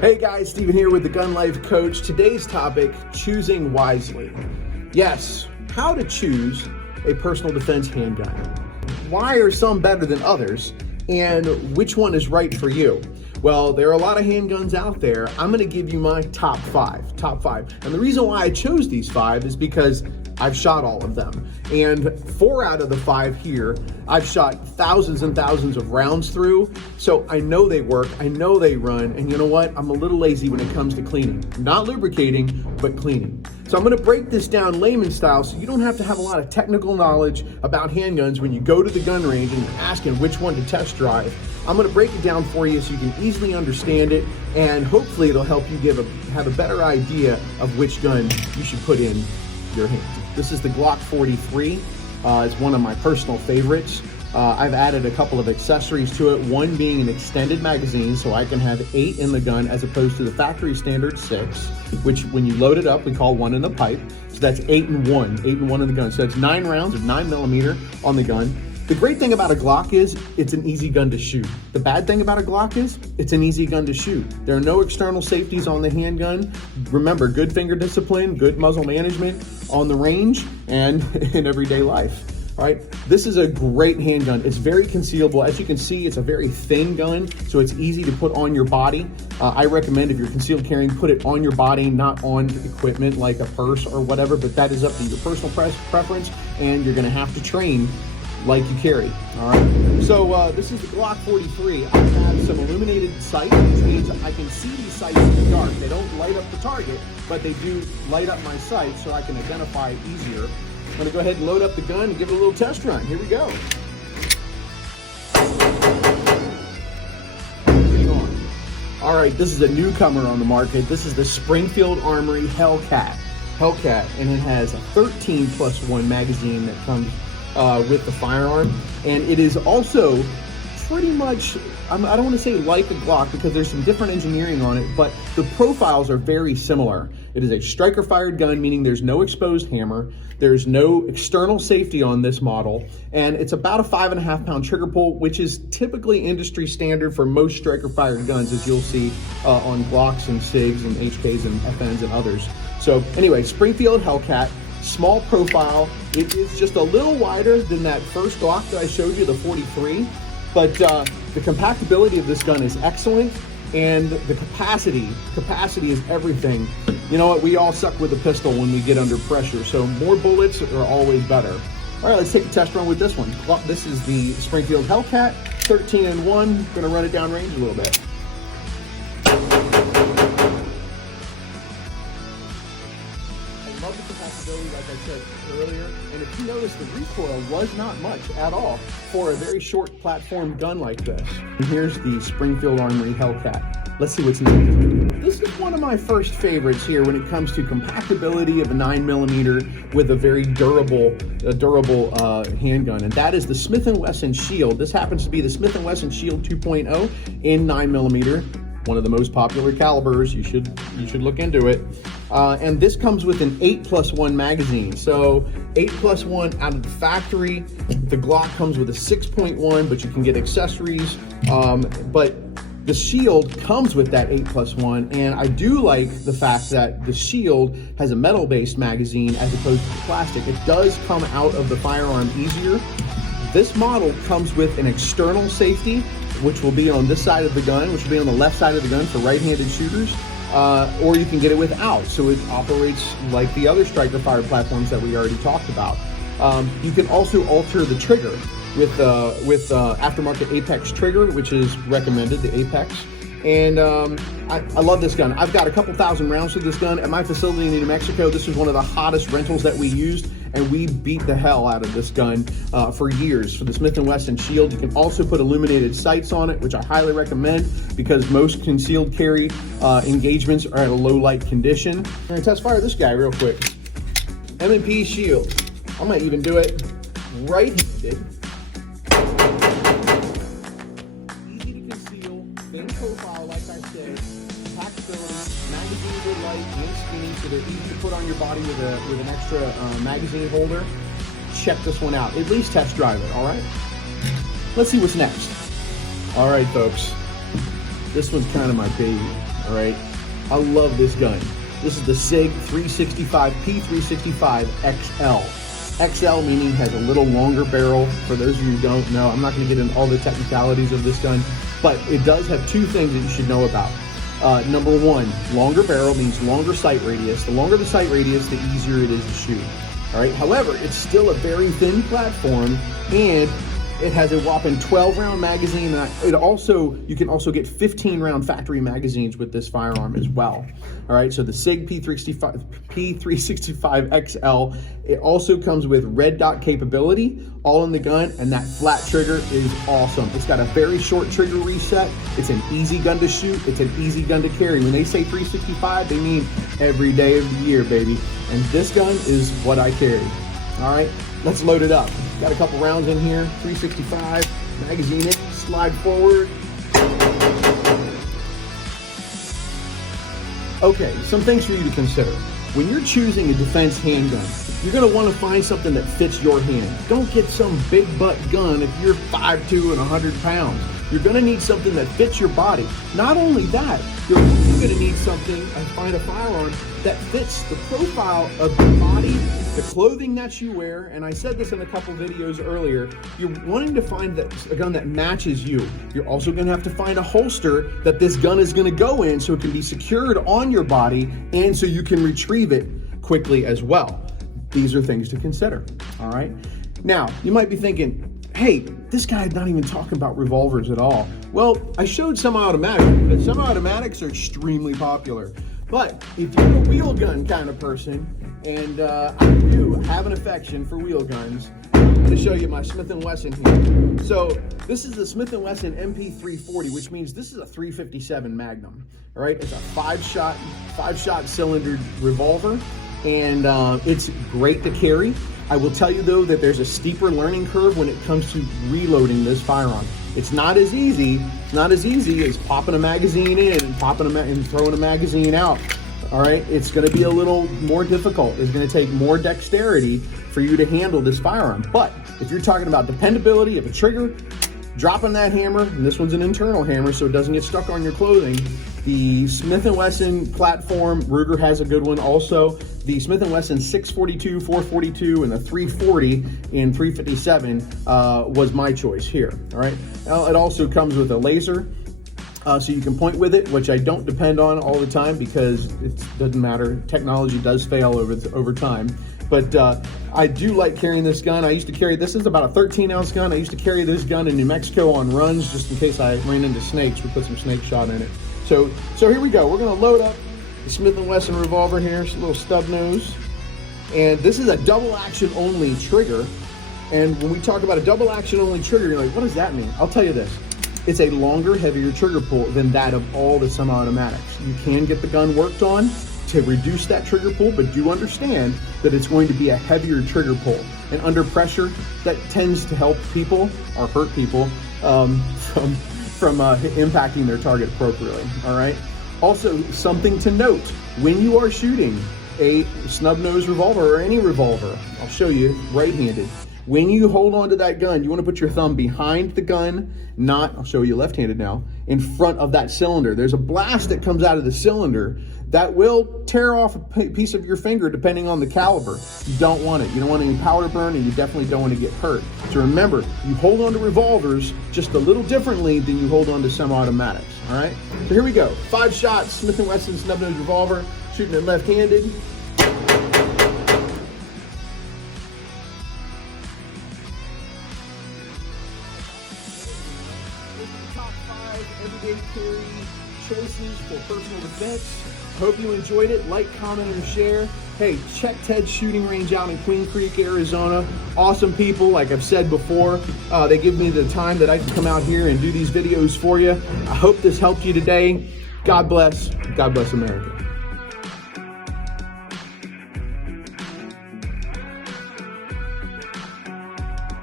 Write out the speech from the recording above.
Hey guys, Steven here with the GunLife Coach. Today's topic, choosing wisely. Yes, how to choose a personal defense handgun. Why are some better than others, and which one is right for you? Well, there are a lot of handguns out there. I'm gonna give you my top five. And the reason why I chose these five is because I've shot all of them. And 4 out of the 5 here, I've shot thousands and thousands of rounds through. So I know they work, I know they run, and you know what? I'm a little lazy when it comes to cleaning. Not lubricating, but cleaning. So I'm gonna break this down layman style so you don't have to have a lot of technical knowledge about handguns when you go to the gun range and you're asking which one to test drive. I'm gonna break it down for you so you can easily understand it, and hopefully it'll help you have a better idea of which gun you should put in your hand. This is the Glock 43. It's one of my personal favorites. I've added a couple of accessories to it, one being an extended magazine, so I can have 8 in the gun as opposed to the factory standard 6, which when you load it up, we call 1 in the pipe. So that's 8 and 1 in the gun. So it's 9 rounds of 9mm on the gun. The great thing about a Glock is it's an easy gun to shoot. The bad thing about a Glock is it's an easy gun to shoot. There are no external safeties on the handgun. Remember, good finger discipline, good muzzle management on the range and in everyday life. All right, this is a great handgun. It's very concealable. As you can see, it's a very thin gun, so it's easy to put on your body. I recommend if you're concealed carrying, put it on your body, not on equipment like a purse or whatever, but that is up to your personal preference, and you're gonna have to train like you carry, all right? So this is the Glock 43. I have some illuminated sights, which means I can see these sights in the dark. They don't light up the target, but they do light up my sights so I can identify it easier. I'm gonna go ahead and load up the gun and give it a little test run. Here we go. All right, this is a newcomer on the market. This is the Springfield Armory HELLCAT, and it has a 13+1 magazine that comes with the firearm, and it is also pretty much, I don't want to say like a Glock because there's some different engineering on it, but the profiles are very similar. It is a striker fired gun, meaning there's no exposed hammer, there's no external safety on this model, and it's about a 5.5 pound trigger pull, which is typically industry standard for most striker fired guns, as you'll see on Glocks and SIGs and HKs and FNs and others. So anyway, Springfield HELLCAT. Small profile. It is just a little wider than that first Glock that I showed you, the 43, but the compactability of this gun is excellent, and the capacity is everything. You know what, we all suck with a pistol when we get under pressure, so more bullets are always better. All right, let's take a test run with this one. Well, this is the Springfield HELLCAT, 13 and 1. Gonna run it down range a little bit. Love the compatibility, like I said earlier, and if you notice, the recoil was not much at all for a very short platform gun like this. And here's the Springfield Armory HELLCAT. Let's see what's next. This is one of my first favorites here when it comes to compatibility of a 9mm with a very durable handgun, and that is the Smith & Wesson Shield. This happens to be the Smith & Wesson Shield 2.0 in 9mm. One of the most popular calibers. You should look into it. And this comes with an 8+1 magazine. So 8+1 out of the factory. The Glock comes with a 6.1, but you can get accessories. But the Shield comes with that 8+1, and I do like the fact that the Shield has a metal-based magazine as opposed to plastic. It does come out of the firearm easier. This model comes with an external safety, which will be on this side of the gun, which will be on the left side of the gun for right-handed shooters, or you can get it without. So it operates like the other striker fired platforms that we already talked about. You can also alter the trigger with aftermarket Apex trigger, which is recommended, the Apex. And I love this gun. I've got a couple thousand rounds with this gun. At my facility in New Mexico, this is one of the hottest rentals that we used, and we beat the hell out of this gun for years. For the Smith & Wesson Shield, you can also put illuminated sights on it, which I highly recommend because most concealed carry engagements are at a low light condition. I'm gonna test fire this guy real quick. M&P Shield. I might even do it right-handed. Thin profile, like I said, compactability, magazines are light and skinny, so they're easy to put on your body with an extra magazine holder. Check this one out. At least test drive it, all right? Let's see what's next. All right, folks. this one's kind of my baby, all right? I love this gun. This is the Sig P365XL. XL meaning has a little longer barrel. For those of you who don't know, I'm not going to get into all the technicalities of this gun, but it does have two things that you should know about. Number one, longer barrel means longer sight radius. The longer the sight radius, the easier it is to shoot. All right. However, it's still a very thin platform, and it has a whopping 12-round magazine. You can also get 15-round factory magazines with this firearm as well. All right, so the Sig P365XL, it also comes with red dot capability, all in the gun, and that flat trigger is awesome. It's got a very short trigger reset. It's an easy gun to shoot. It's an easy gun to carry. When they say 365, they mean every day of the year, baby. And this gun is what I carry. All right, let's load it up. Got a couple rounds in here, 365, magazine it, slide forward. Okay, some things for you to consider. When you're choosing a defense handgun, you're gonna wanna find something that fits your hand. Don't get some big butt gun if you're 5'2" and 100 pounds. You're gonna need something that fits your body. Not only that, you're also gonna need something, find a firearm that fits the profile of your body, the clothing that you wear, and I said this in a couple videos earlier, you're wanting to find a gun that matches you. You're also gonna have to find a holster that this gun is gonna go in so it can be secured on your body and so you can retrieve it quickly as well. These are things to consider, all right? Now, you might be thinking, hey, this guy's not even talking about revolvers at all. Well, I showed semi-automatic, but semi-automatics are extremely popular. But if you're a wheel gun kind of person, and I do have an affection for wheel guns, I'm going to show you my Smith & Wesson here. So this is the Smith & Wesson MP340, which means this is a 357 Magnum. All right, it's a five-shot cylinder revolver, and it's great to carry. I will tell you though that there's a steeper learning curve when it comes to reloading this firearm. It's not as easy. It's not as easy as popping a magazine in and and throwing a magazine out. All right, it's going to be a little more difficult. It's going to take more dexterity for you to handle this firearm. But if you're talking about dependability of a trigger, dropping that hammer, and this one's an internal hammer so it doesn't get stuck on your clothing. The Smith & Wesson platform, Ruger has a good one also. The Smith & Wesson 642, 442, and the 340 in 357 was my choice here, all right? It also comes with a laser, so you can point with it, which I don't depend on all the time because it doesn't matter. Technology does fail over time. But I do like carrying this gun. I used to carry, this is about a 13-ounce gun. I used to carry this gun in New Mexico on runs just in case I ran into snakes. We put some snake shot in it. So here we go. We're gonna load up the Smith & Wesson revolver here. It's a little stub nose. And this is a double action only trigger. And when we talk about a double action only trigger, you're like, what does that mean? I'll tell you this. It's a longer, heavier trigger pull than that of all the semi-automatics. You can get the gun worked on to reduce that trigger pull, but do understand that it's going to be a heavier trigger pull. And under pressure, that tends to help people or hurt people from impacting their target appropriately, all right? Also, something to note, when you are shooting a snub nose revolver or any revolver, I'll show you right-handed, when you hold on to that gun, you want to put your thumb behind the gun, I'll show you left-handed now, in front of that cylinder. There's a blast that comes out of the cylinder that will tear off a piece of your finger depending on the caliber. You don't want it. You don't want any powder burn, and you definitely don't want to get hurt. So remember, you hold on to revolvers just a little differently than you hold on to semi-automatics, all right? So here we go. 5-shot Smith & Wesson snub nose revolver, shooting it left-handed. Top 5 everyday carry choices for personal defense. Hope you enjoyed it. Like, comment, and share. Hey, check Ted's shooting range out in Queen Creek, Arizona. Awesome people, like I've said before. They give me the time that I can come out here and do these videos for you. I hope this helped you today. God bless. God bless America.